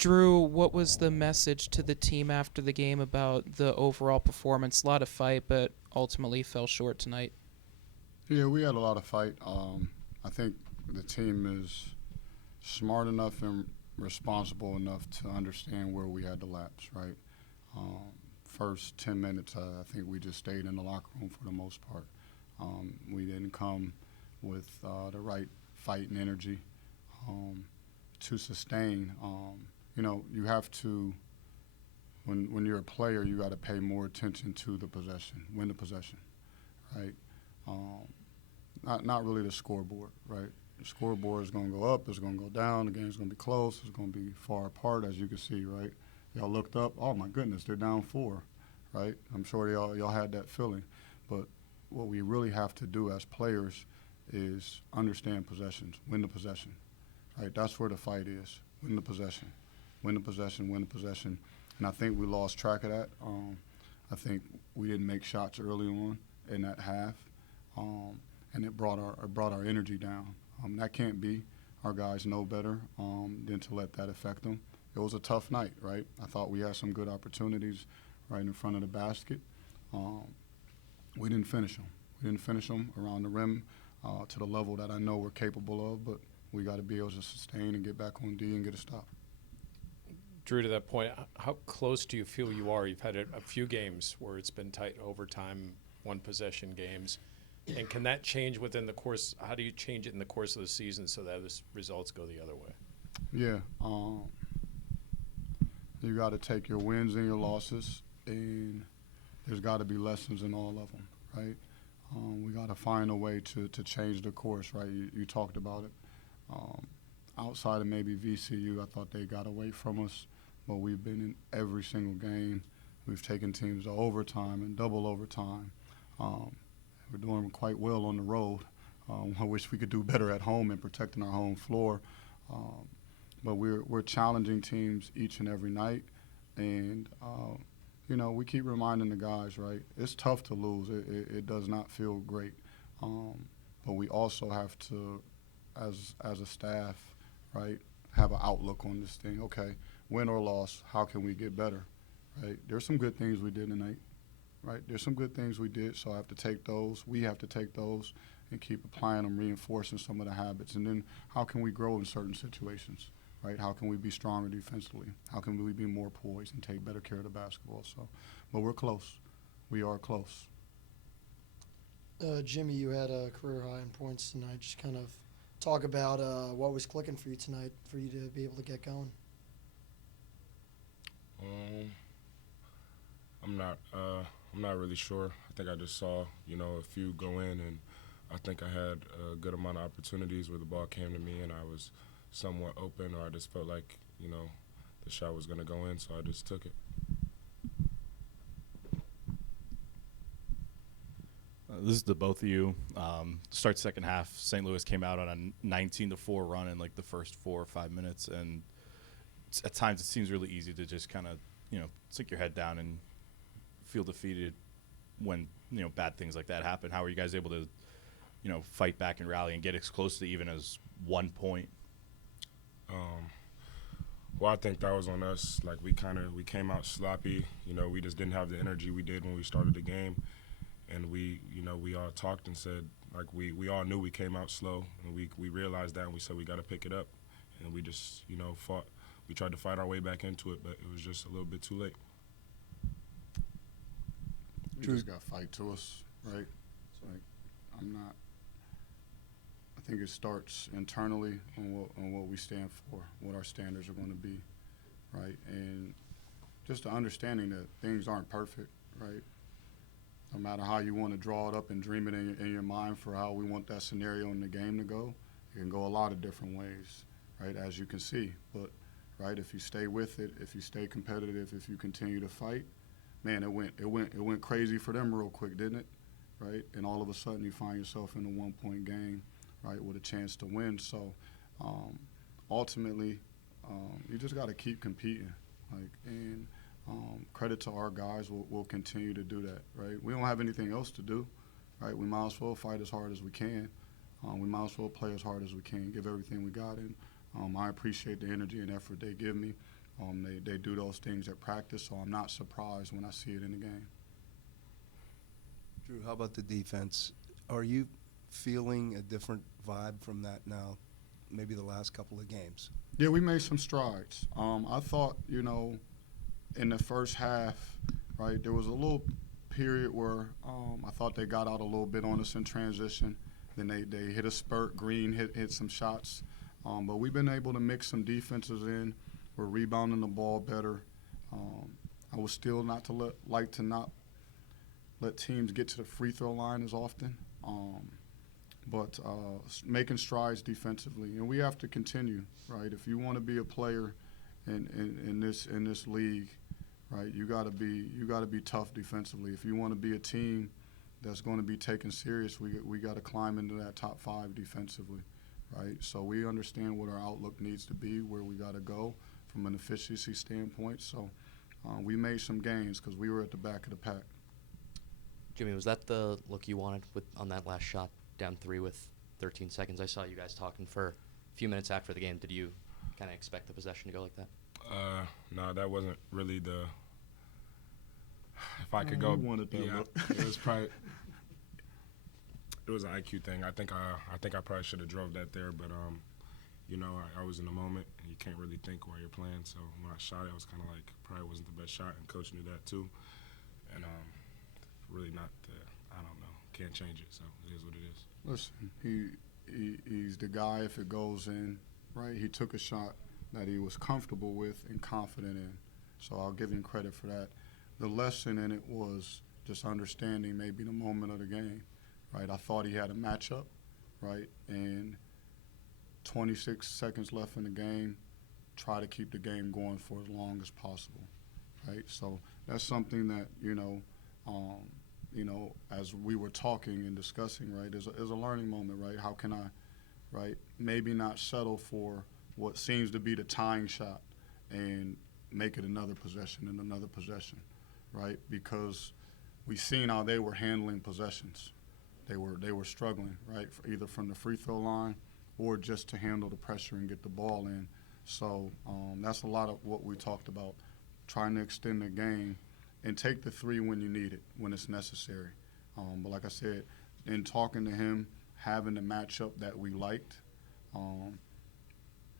Drew, what was the message to the team after the game about the overall performance? A lot of fight, but ultimately fell short tonight. Yeah, we had a lot of fight. I think the team is smart enough and responsible enough to understand where we had the lapse, right? First 10 minutes, I think we just stayed in the locker room for the most part. We didn't come with the right fight and energy to sustain. You have to, when you're a player, you got to pay more attention to the possession, win the possession, right? Um, not really the scoreboard, right? The scoreboard is going to go up, it's going to go down, the game's going to be close, it's going to be far apart, as you can see, right? Y'all looked up, oh my goodness, they're down 4, right? I'm sure y'all had that feeling. But what we really have to do as players is understand possessions, win the possession, right? That's where the fight is, win the possession, win the possession, win the possession. And I think we lost track of that. I think we didn't make shots early on in that half. And it brought our energy down. That can't be. Our guys know better than to let that affect them. It was a tough night, right? I thought we had some good opportunities right in front of the basket. We didn't finish them. We didn't finish them around the rim to the level that I know we're capable of, but we got to be able to sustain and get back on D and get a stop. Drew, to that point, how close do you feel you are? You've had a few games where it's been tight overtime, one-possession games. And can that change within the course? How do you change it in the course of the season so that the results go the other way? Yeah. You got to take your wins and your losses, and there's got to be lessons in all of them, right? We got to find a way to change the course, right? You talked about it. Outside of maybe VCU, I thought they got away from us, but we've been in every single game. We've taken teams to overtime and double overtime. We're doing quite well on the road. I wish we could do better at home in protecting our home floor. But we're challenging teams each and every night. And, we keep reminding the guys, right, it's tough to lose. It does not feel great. But we also have to, as a staff, right, have an outlook on this thing. Okay, win or loss, how can we get better, right? There's some good things we did tonight. Right, there's some good things we did, so I have to take those. We have to take those and keep applying them, reinforcing some of the habits. And then how can we grow in certain situations, right? How can we be stronger defensively? How can we be more poised and take better care of the basketball? So, but we're close. We are close. Jimmie, you had a career high in points tonight. Just kind of talk about what was clicking for you tonight for you to be able to get going. I'm not really sure. I think I just saw, a few go in, and I think I had a good amount of opportunities where the ball came to me and I was somewhat open, or I just felt like, the shot was going to go in, so I just took it. This is to both of you. Start second half, St. Louis came out on a 19-4 run in like the first 4 or 5 minutes, and at times it seems really easy to just kind of, stick your head down and feel defeated when bad things like that happen. How are you guys able to fight back and rally and get as close to even as 1 point? Well, I think that was on us. Like we came out sloppy. We just didn't have the energy we did when we started the game, and we all talked and said, like, we all knew we came out slow, and we realized that, and we said we got to pick it up, and we just fought. We tried to fight our way back into it, but it was just a little bit too late. We just got to fight to us, right? It's like I think it starts internally on what we stand for, what our standards are going to be, right? And just the understanding that things aren't perfect, right? No matter how you want to draw it up and dream it in your mind for how we want that scenario in the game to go, it can go a lot of different ways, right, as you can see. But, right, if you stay with it, if you stay competitive, if you continue to fight, man, it went crazy for them real quick, didn't it? Right? And all of a sudden you find yourself in a 1-point game, right, with a chance to win. So ultimately, you just got to keep competing. And credit to our guys, we'll continue to do that, right? We don't have anything else to do, right? We might as well fight as hard as we can. We might as well play as hard as we can, give everything we got in. I appreciate the energy and effort they give me. They do those things at practice, so I'm not surprised when I see it in the game. Drew, how about the defense? Are you feeling a different vibe from that now, maybe the last couple of games? Yeah, we made some strides. I thought, in the first half, right, there was a little period where I thought they got out a little bit on us in transition. Then they hit a spurt. Green hit some shots. But we've been able to mix some defenses in. We're rebounding the ball better. I would still not let teams get to the free throw line as often. But making strides defensively, and we have to continue, right? If you want to be a player in this league, right, you got to be tough defensively. If you want to be a team that's going to be taken serious, we got to climb into that top 5 defensively, right? So we understand what our outlook needs to be, where we got to go from an efficiency standpoint. So we made some gains because we were at the back of the pack. Jimmie, was that the look you wanted on that last shot, down 3 with 13 seconds? I saw you guys talking for a few minutes after the game. Did you kind of expect the possession to go like that? No, that wasn't really the. If I could go, wanted that look. It was probably. It was an IQ thing. I think I probably should have drove that there, but I was in the moment, and you can't really think while you're playing. So when I shot it, I was kind of like probably wasn't the best shot, and coach knew that too. And really not. I don't know. Can't change it. So it is what it is. Listen, he's the guy. If it goes in, right? He took a shot that he was comfortable with and confident in. So I'll give him credit for that. The lesson in it was just understanding maybe the moment of the game, right? I thought he had a matchup, right? And 26 seconds left in the game, try to keep the game going for as long as possible, right? So that's something that, as we were talking and discussing, right, is a learning moment, right? How can I, right, maybe not settle for what seems to be the tying shot and make it another possession and another possession, right? Because we seen how they were handling possessions. They were struggling, right, either from the free throw line or just to handle the pressure and get the ball in. So that's a lot of what we talked about, trying to extend the game and take the 3 when you need it, when it's necessary. But like I said, in talking to him, having the matchup that we liked,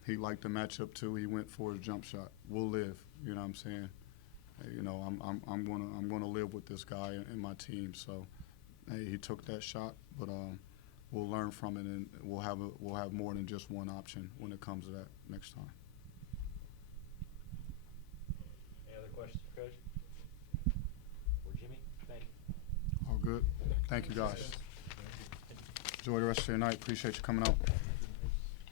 he liked the matchup too. He went for his jump shot. We'll live. You know what I'm saying? I'm gonna live with this guy and my team. So, hey, he took that shot, but we'll learn from it, and we'll have more than just one option when it comes to that next time. Any other questions for Coach? Or Jimmie? Thank you. All good. Thank you, guys. Enjoy the rest of your night. Appreciate you coming out.